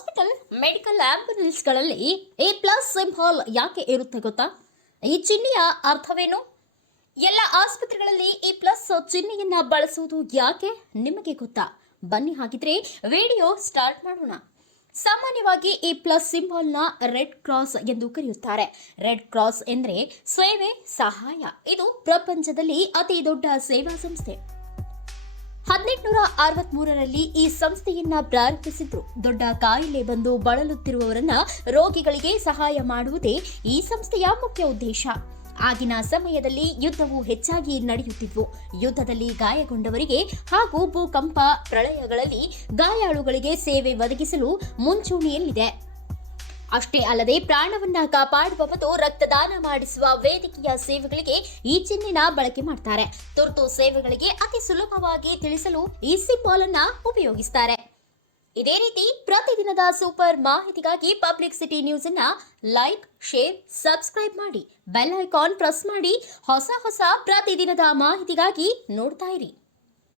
Hospital, medical ಆಂಬ್ಯುಲೆನ್ಸ್ಗಳಲ್ಲಿ A plus symbol ಯಾಕೆ ಇರುತ್ತೆ ಗೊತ್ತಾ? ಈ ಚಿಹ್ನೆಯ ಅರ್ಥವೇನು? ಎಲ್ಲ ಆಸ್ಪತ್ರೆಗಳಲ್ಲಿ ಎ ಪ್ಲಸ್ ಚಿಹ್ನೆಯನ್ನ ಬಳಸುವುದು ಯಾಕೆ ನಿಮಗೆ ಗೊತ್ತಾ? ಬನ್ನಿ ಹಾಗಿದ್ರೆ ವಿಡಿಯೋ ಸ್ಟಾರ್ಟ್ ಮಾಡೋಣ. ಸಾಮಾನ್ಯವಾಗಿ ಎ ಪ್ಲಸ್ ಸಿಂಬಲ್ನ ರೆಡ್ ಕ್ರಾಸ್ ಎಂದು ಕರೆಯುತ್ತಾರೆ. ರೆಡ್ ಕ್ರಾಸ್ ಎಂದರೆ ಸೇವೆ, ಸಹಾಯ. ಇದು ಪ್ರಪಂಚದಲ್ಲಿ ಅತಿ ದೊಡ್ಡ ಸೇವಾ ಸಂಸ್ಥೆ. 1863ರಲ್ಲಿ ಈ ಸಂಸ್ಥೆಯನ್ನ ಪ್ರಾರಂಭಿಸಿದ್ರು. ದೊಡ್ಡ ಕಾಯಿಲೆ ಬಂದು ಬಳಲುತ್ತಿರುವವರನ್ನ, ರೋಗಿಗಳಿಗೆ ಸಹಾಯ ಮಾಡುವುದೇ ಈ ಸಂಸ್ಥೆಯ ಮುಖ್ಯ ಉದ್ದೇಶ. ಆಗಿನ ಸಮಯದಲ್ಲಿ ಯುದ್ಧವು ಹೆಚ್ಚಾಗಿ ನಡೆಯುತ್ತಿದ್ವು. ಯುದ್ಧದಲ್ಲಿ ಗಾಯಗೊಂಡವರಿಗೆ ಹಾಗೂ ಭೂಕಂಪ, ಪ್ರಳಯಗಳಲ್ಲಿ ಗಾಯಾಳುಗಳಿಗೆ ಸೇವೆ ಒದಗಿಸಲು ಮುಂಚೂಣಿಯಲ್ಲಿದೆ. ಅಷ್ಟೇ ಅಲ್ಲದೆ ಪ್ರಾಣವನ್ನ ಕಾಪಾಡುವ ಮತ್ತು ರಕ್ತದಾನ ಮಾಡಿಸುವ ವೇದಿಕೆಯ ಸೇವೆಗಳಿಗೆ ಈ ಚಿಹ್ನೆನ ಬಳಕೆ ಮಾಡ್ತಾರೆ. ತುರ್ತು ಸೇವೆಗಳಿಗೆ ಅತಿ ಸುಲಭವಾಗಿ ತಿಳಿಸಲು ಈ ಸಿಂಬಲ್ ಅನ್ನ ಉಪಯೋಗಿಸ್ತಾರೆ. ಇದೇ ರೀತಿ ಪ್ರತಿದಿನದ ಸೂಪರ್ ಮಾಹಿತಿಗಾಗಿ ಪಬ್ಲಿಕ್ ಸಿಟಿ ನ್ಯೂಸ್ ಅನ್ನ ಲೈಕ್, ಶೇರ್, ಸಬ್ಸ್ಕ್ರೈಬ್ ಮಾಡಿ. ಬೆಲ್ ಐಕಾನ್ ಪ್ರೆಸ್ ಮಾಡಿ. ಹೊಸ ಪ್ರತಿದಿನದ ಮಾಹಿತಿಗಾಗಿ ನೋಡ್ತಾ ಇರಿ.